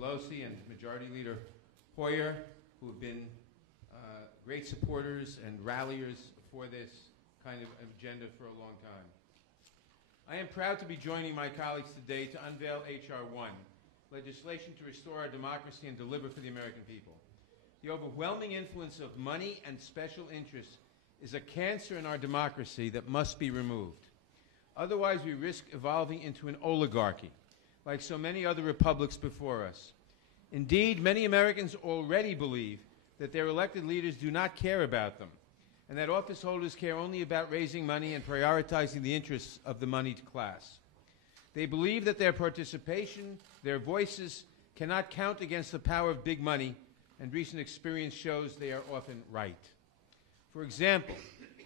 Pelosi and Majority Leader Hoyer, who have been great supporters and ralliers for this kind of agenda for a long time. I am proud to be joining my colleagues today to unveil H.R. 1, legislation to restore our democracy and deliver for the American people. The overwhelming influence of money and special interests is a cancer in our democracy that must be removed. Otherwise, we risk evolving into an oligarchy, like so many other republics before us. Indeed, many Americans already believe that their elected leaders do not care about them, and that office holders care only about raising money and prioritizing the interests of the moneyed class. They believe that their participation, their voices, cannot count against the power of big money, and recent experience shows they are often right. For example,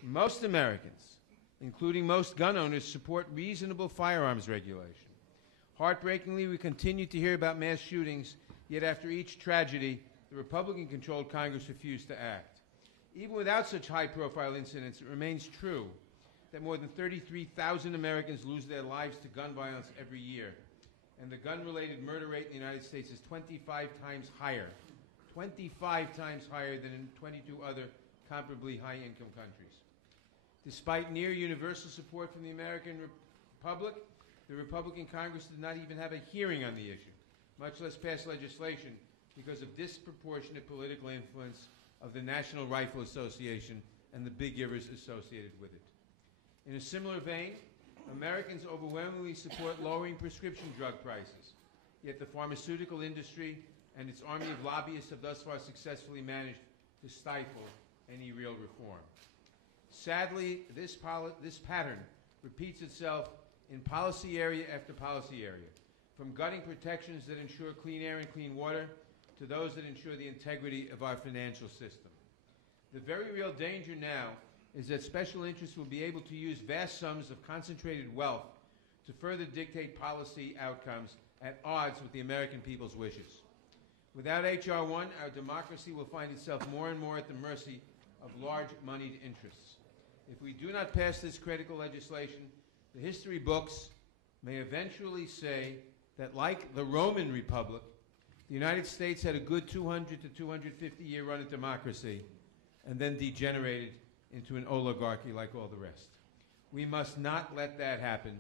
most Americans, including most gun owners, support reasonable firearms regulation. Heartbreakingly, we continue to hear about mass shootings, yet after each tragedy, the Republican-controlled Congress refused to act. Even without such high-profile incidents, it remains true that more than 33,000 Americans lose their lives to gun violence every year, and the gun-related murder rate in the United States is 25 times higher than in 22 other comparably high-income countries. Despite near-universal support from the American public, the Republican Congress did not even have a hearing on the issue, much less pass legislation, because of disproportionate political influence of the National Rifle Association and the big givers associated with it. In a similar vein, Americans overwhelmingly support lowering prescription drug prices, yet the pharmaceutical industry and its army of lobbyists have thus far successfully managed to stifle any real reform. Sadly, this pattern repeats itself in policy area after policy area, from gutting protections that ensure clean air and clean water to those that ensure the integrity of our financial system. The very real danger now is that special interests will be able to use vast sums of concentrated wealth to further dictate policy outcomes at odds with the American people's wishes. Without H.R. 1, our democracy will find itself more and more at the mercy of large moneyed interests. If we do not pass this critical legislation, the history books may eventually say that, like the Roman Republic, the United States had a good 200 to 250-year run of democracy and then degenerated into an oligarchy like all the rest. We must not let that happen.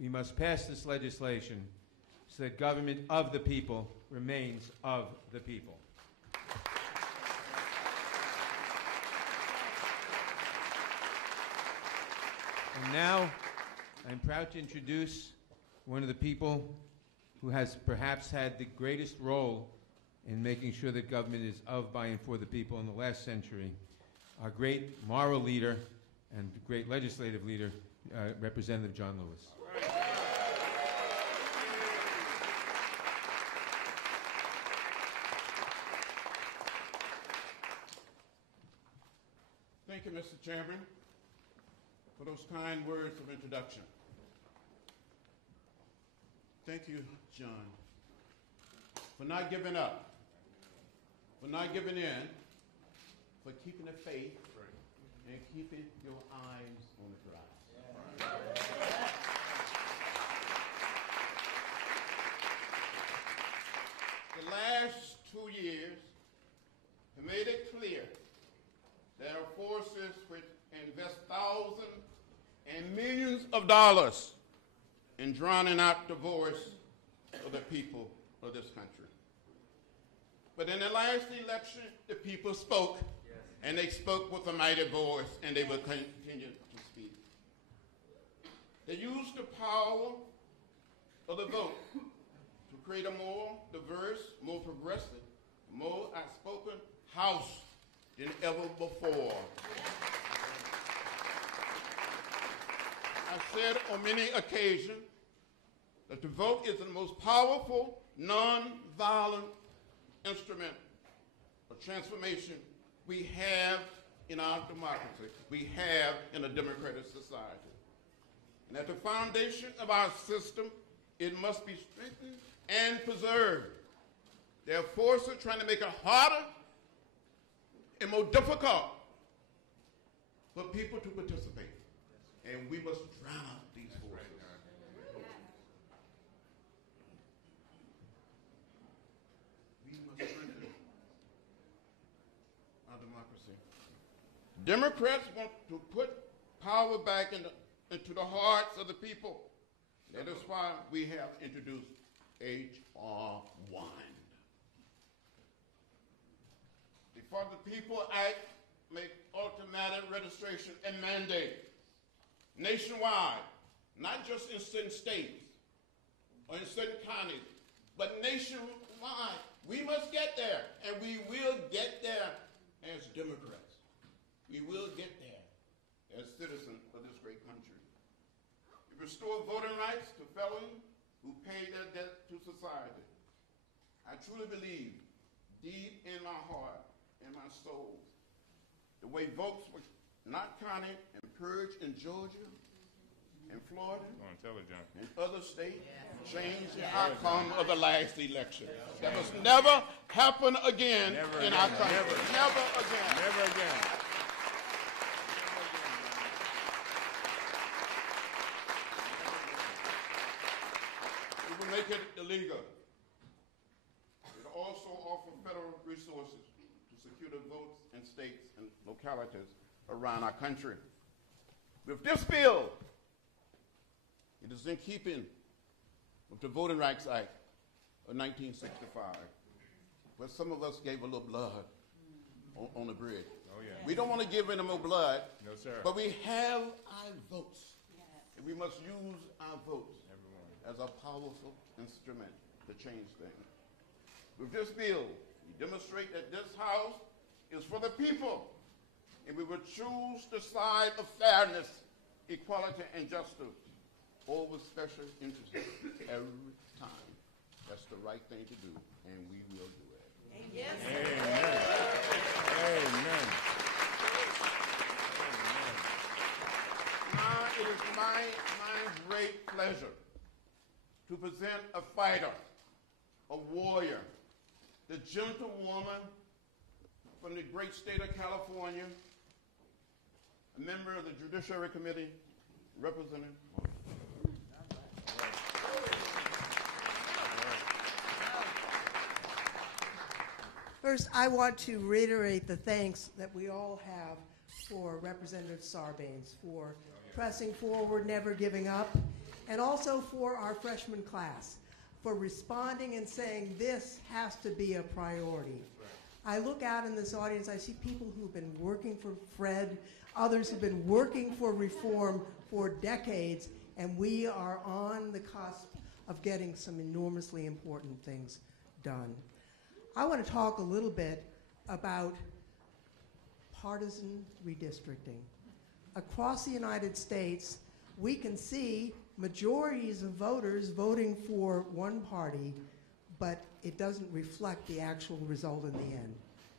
We must pass this legislation so that government of the people remains of the people. And now, I'm proud to introduce one of the people who has perhaps had the greatest role in making sure that government is of, by, and for the people in the last century, our great moral leader and great legislative leader, Representative John Lewis. Thank you, Mr. Chairman, for those kind words of introduction. Thank you, John, for not giving up, for not giving in, for keeping the faith and keeping your eyes on the prize. The last 2 years have made it clear that our forces which invest thousands and millions of dollars in drowning out the voice of the people of this country. But in the last election, the people spoke, and they spoke with a mighty voice, and they will continue to speak. They used the power of the vote to create a more diverse, more progressive, more outspoken House than ever before. I've said on many occasions that the vote is the most powerful, non-violent instrument of transformation we have in our democracy, we have in a democratic society. And at the foundation of our system, it must be strengthened and preserved. There are forces trying to make it harder and more difficult for people to participate. And we must drown out these forces. mercy. Democrats want to put power back into the hearts of the people. That is why we have introduced H.R. 1. Before the People Act make automatic registration and mandate nationwide, not just in certain states or in certain counties, but nationwide. We must get there, and we will get there as Democrats. We will get there as citizens of this great country. We restore voting rights to felons who pay their debt to society. I truly believe, deep in my heart and my soul, the way votes were not counted and purged in Georgia and Florida and other states changed the outcome of the last election. That must never happen again in our country. Never again. Never again. We will make it illegal. It will also offer federal resources to secure the votes in states and localities around our country. With this bill, it is in keeping with the Voting Rights Act of 1965, where some of us gave a little blood on the bridge. Oh, yeah. We don't want to give any more blood, No, sir. but we have our votes, and we must use our votes as a powerful instrument to change things. With this bill, we demonstrate that this House is for the people, and we will choose the side of fairness, equality, and justice over special interests every time. That's the right thing to do, and we will do it. Yes. Amen. Amen. Now it is my great pleasure to present a fighter, a warrior, the gentlewoman from the great state of California, a member of the Judiciary Committee, Representative. First, I want to reiterate the thanks that we all have for Representative Sarbanes for pressing forward, never giving up, and also for our freshman class for responding and saying this has to be a priority. I look out in this audience, I see people who've been working for Fred, others who've been working for reform for decades, and we are on the cusp of getting some enormously important things done. I want to talk a little bit about partisan redistricting. Across the United States, we can see majorities of voters voting for one party, but it doesn't reflect the actual result in the end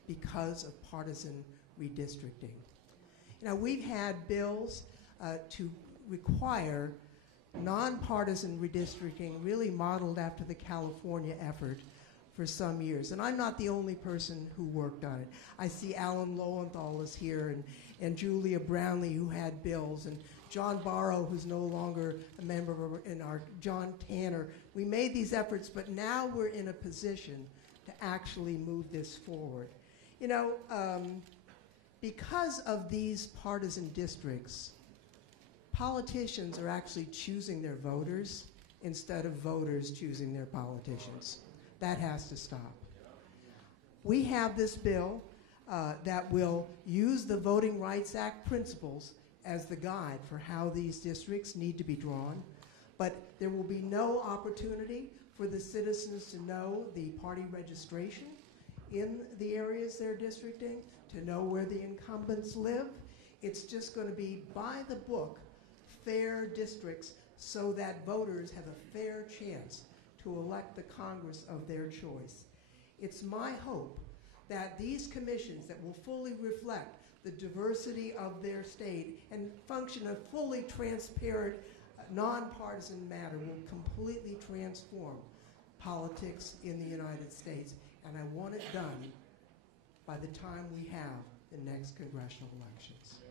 because of partisan redistricting. Now, we've had bills to require nonpartisan redistricting, really modeled after the California effort, for some years. And I'm not the only person who worked on it. I see Alan Lowenthal is here, and Julia Brownlee, who had bills, and John Barrow, who's no longer a member of our John Tanner. We made these efforts, but now we're in a position to actually move this forward. You know, because of these partisan districts, politicians are actually choosing their voters instead of voters choosing their politicians. That has to stop. We have this bill that will use the Voting Rights Act principles as the guide for how these districts need to be drawn, but there will be no opportunity for the citizens to know the party registration in the areas they're districting, to know where the incumbents live. It's just going to be by the book, fair districts, so that voters have a fair chance to elect the Congress of their choice. It's my hope that these commissions that will fully reflect the diversity of their state and function a fully transparent, nonpartisan matter will completely transform politics in the United States. And I want it done by the time we have the next congressional elections.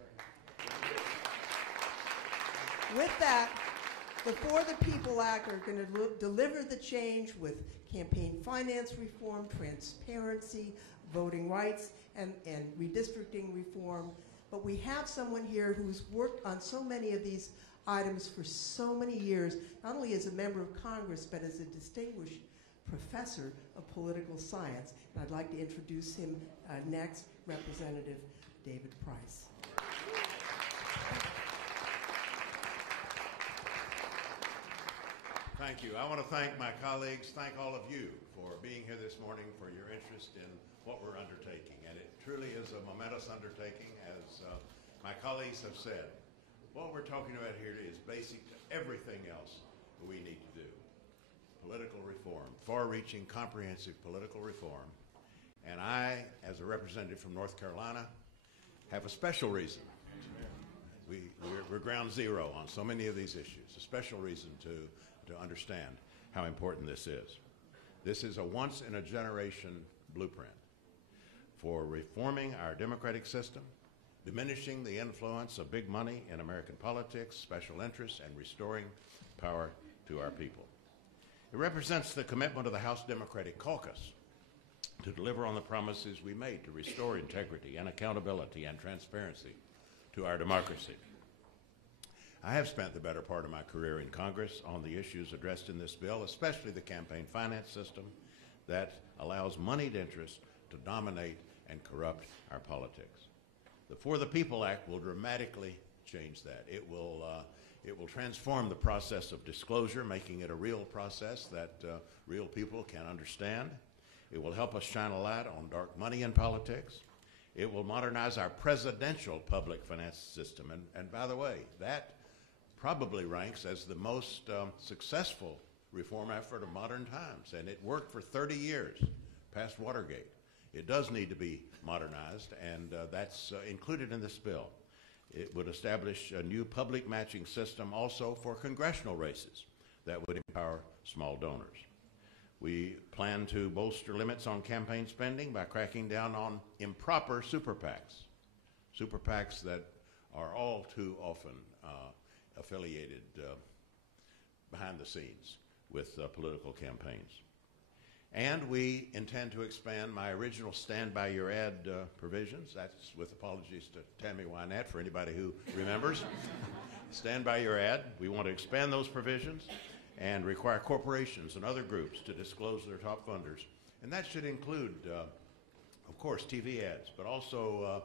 With that, the For the People Act are going to deliver the change with campaign finance reform, transparency, voting rights and redistricting reform. But we have someone here who's worked on so many of these items for so many years, not only as a member of Congress, but as a distinguished professor of political science. And I'd like to introduce him next, Representative David Price. Thank you. I want to thank my colleagues, thank all of you for being here this morning, for your interest in what we're undertaking. And it truly is a momentous undertaking, as my colleagues have said. What we're talking about here is basic to everything else that we need to do. Political reform, far-reaching, comprehensive political reform. And I, as a representative from North Carolina, have a special reason. We're ground zero on so many of these issues, a special reason to understand how important this is. This is a once-in-a-generation blueprint for reforming our democratic system, diminishing the influence of big money in American politics, special interests, and restoring power to our people. It represents the commitment of the House Democratic Caucus to deliver on the promises we made to restore integrity and accountability and transparency to our democracy. I have spent the better part of my career in Congress on the issues addressed in this bill, especially the campaign finance system that allows moneyed interests to dominate and corrupt our politics. The For the People Act will dramatically change that. It will transform the process of disclosure, making it a real process that real people can understand. It will help us shine a light on dark money in politics. It will modernize our presidential public finance system. And by the way, that probably ranks as the most successful reform effort of modern times. And it worked for 30 years, past Watergate. It does need to be modernized, and that's included in this bill. It would establish a new public matching system also for congressional races that would empower small donors. We plan to bolster limits on campaign spending by cracking down on improper super PACs that are all too often affiliated behind the scenes with political campaigns. And we intend to expand my original Stand By Your Ad provisions. That's with apologies to Tammy Wynette for anybody who remembers. Stand By Your Ad. We want to expand those provisions and require corporations and other groups to disclose their top funders. And that should include, of course, TV ads, but also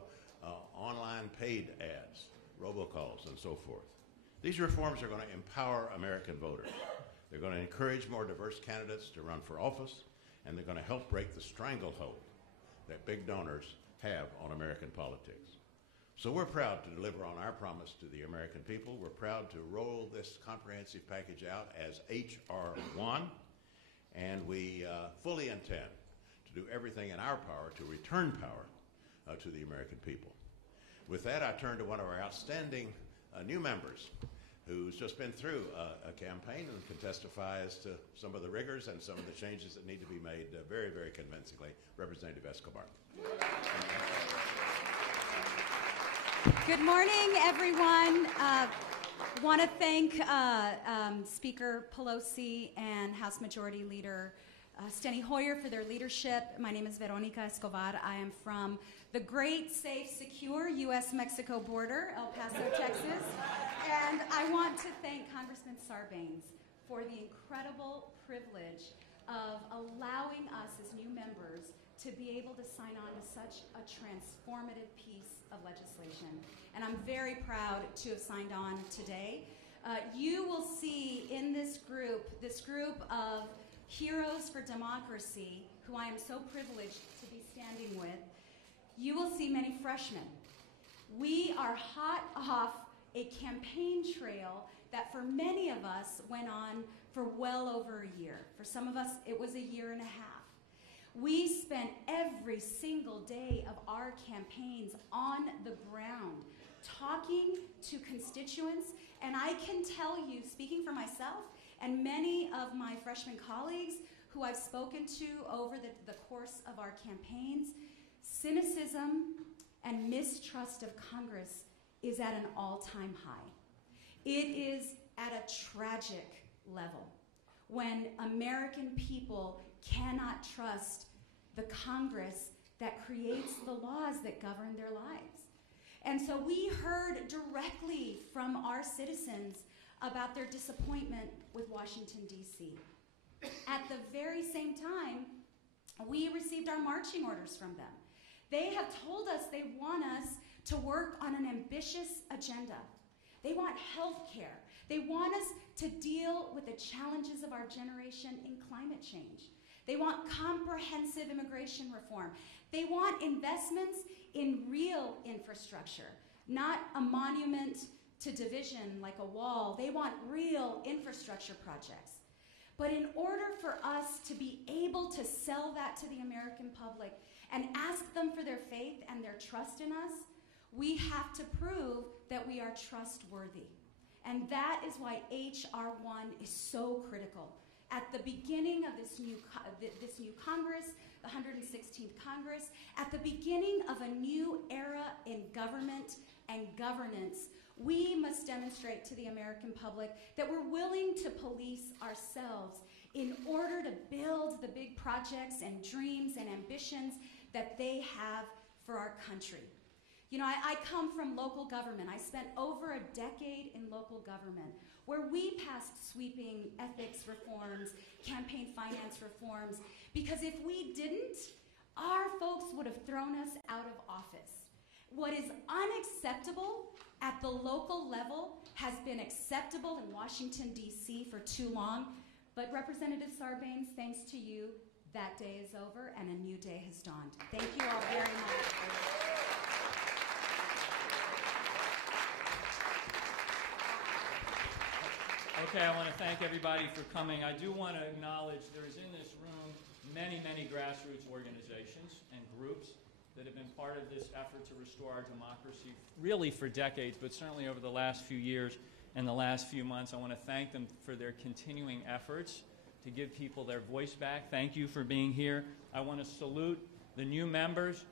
online paid ads, robocalls, and so forth. These reforms are going to empower American voters. They're going to encourage more diverse candidates to run for office, and they're going to help break the stranglehold that big donors have on American politics. So we're proud to deliver on our promise to the American people. We're proud to roll this comprehensive package out as H.R. 1, and we fully intend to do everything in our power to return power to the American people. With that, I turn to one of our outstanding new members who's just been through a campaign and can testify as to some of the rigors and some of the changes that need to be made very, very convincingly. Representative Escobar. Good morning, everyone. Want to thank Speaker Pelosi and House Majority Leader Steny Hoyer for their leadership. My name is Veronica Escobar. I am from the great, safe, secure U.S.-Mexico border, El Paso, Texas. And I want to thank Congressman Sarbanes for the incredible privilege of allowing us as new members to be able to sign on to such a transformative piece of legislation. And I'm very proud to have signed on today. You will see in this group of heroes for democracy, who I am so privileged to be standing with, you will see many freshmen. We are hot off a campaign trail that for many of us went on for well over a year. For some of us, it was a year and a half. We spent every single day of our campaigns on the ground, talking to constituents, and I can tell you, speaking for myself and many of my freshman colleagues who I've spoken to over the course of our campaigns, cynicism and mistrust of Congress is at an all-time high. It is at a tragic level when American people cannot trust the Congress that creates the laws that govern their lives. And so we heard directly from our citizens about their disappointment with Washington, D.C. At the very same time, we received our marching orders from them. They have told us they want us to work on an ambitious agenda. They want health care. They want us to deal with the challenges of our generation in climate change. They want comprehensive immigration reform. They want investments in real infrastructure, not a monument to division like a wall. They want real infrastructure projects. But in order for us to be able to sell that to the American public and ask them for their faith and their trust in us, we have to prove that we are trustworthy. And that is why H.R. 1 is so critical. At the beginning of this new Congress, the 116th Congress, at the beginning of a new era in government and governance, we must demonstrate to the American public that we're willing to police ourselves in order to build the big projects and dreams and ambitions that they have for our country. You know, I come from local government. I spent over a decade in local government where we passed sweeping ethics reforms, campaign finance reforms, because if we didn't, our folks would have thrown us out of office. What is unacceptable at the local level has been acceptable in Washington, D.C. for too long. But Representative Sarbanes, thanks to you, that day is over and a new day has dawned. Thank you all very much. Okay, I want to thank everybody for coming. I do want to acknowledge there is in this room many, many grassroots organizations and groups that have been part of this effort to restore our democracy really for decades, but certainly over the last few years and the last few months. I want to thank them for their continuing efforts to give people their voice back. Thank you for being here. I want to salute the new members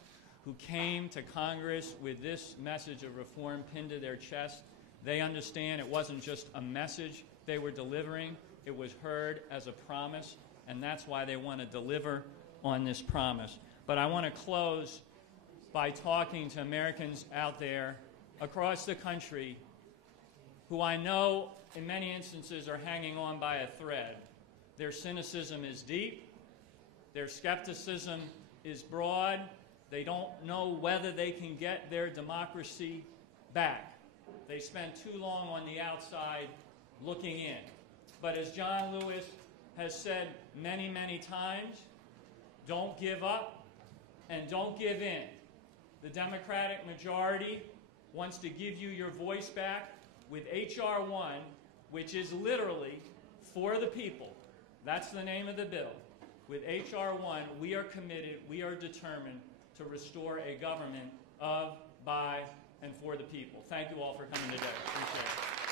who came to Congress with this message of reform pinned to their chest. They understand it wasn't just a message they were delivering, it was heard as a promise, and that's why they want to deliver on this promise. But I want to close by talking to Americans out there across the country who I know in many instances are hanging on by a thread. Their cynicism is deep, their skepticism is broad, they don't know whether they can get their democracy back. They spend too long on the outside looking in. But as John Lewis has said many, many times, don't give up and don't give in. The Democratic majority wants to give you your voice back with H.R. 1, which is literally for the people. That's the name of the bill. With H.R. 1, we are committed, we are determined to restore a government of, by, and for the people. Thank you all for coming today. Appreciate it.